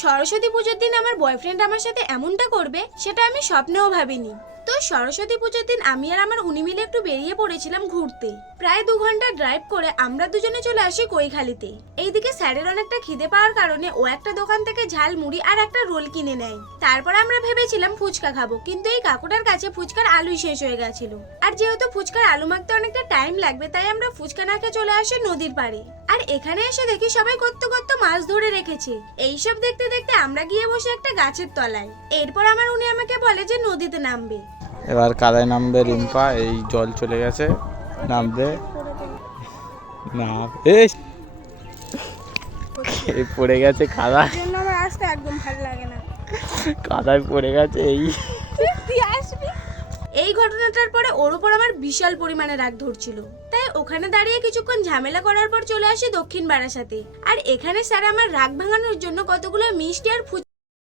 সরস্বতী পুজোর দিন আমার বয়ফ্রেন্ড আমার সাথে এমনটা করবে সেটা আমি স্বপ্নেও ভাবিনি। তো সরস্বতী পুজোর দিন আমি আর আমার উনি মিলে একটু বেরিয়ে পড়েছিলাম ঘুরতে। প্রায় 2 ঘন্টা ড্রাইভ করে আমরা দুজনে চলে আসি কৈখালিতে। এইদিকে স্যারের অনেকটা খিদে পাওয়ার কারণে ও একটা দোকান থেকে ঝাল মুড়ি আর একটা রোল কিনে নেয়। তারপর আমরা ভেবেছিলাম ফুচকা খাবো, কিন্তু এই কাকুটার কাছে ফুচকার আলুই শেষ হয়ে গেছিল। আর যেহেতু ফুচকার আলু মাখতে অনেকটা টাইম লাগবে, তাই আমরা ফুচকা না খেয়ে চলে আসি নদীর পাড়ে। আর এখানে এসে দেখি সবাই কত কত মাছ ধরে রেখেছে। এইসব দেখতে দেখতে আমরা গিয়ে বসে একটা গাছের তলায়। এরপর আমার উনি আমাকে বলে যে নদীতে নামবে। এবার কাদায় নামবে রিম্পা, এই জল চলে গেছে, নামবে না, এই পড়ে গেছে কাদা, আমার আসতে একদম ভালো লাগে না, কাদায় পড়ে গেছে। এই ঘটনাটার পরে ওর উপর আমার বিশাল পরিমাণে রাগ ধরছিল, তাই ওখানে দাঁড়িয়ে কিছুক্ষণ ঝামেলা করার পর চলে আসি দক্ষিণ বারাসাতে। আর এখানে স্যার আমার রাগ ভাঙানোর জন্য কতগুলো মিষ্টি আর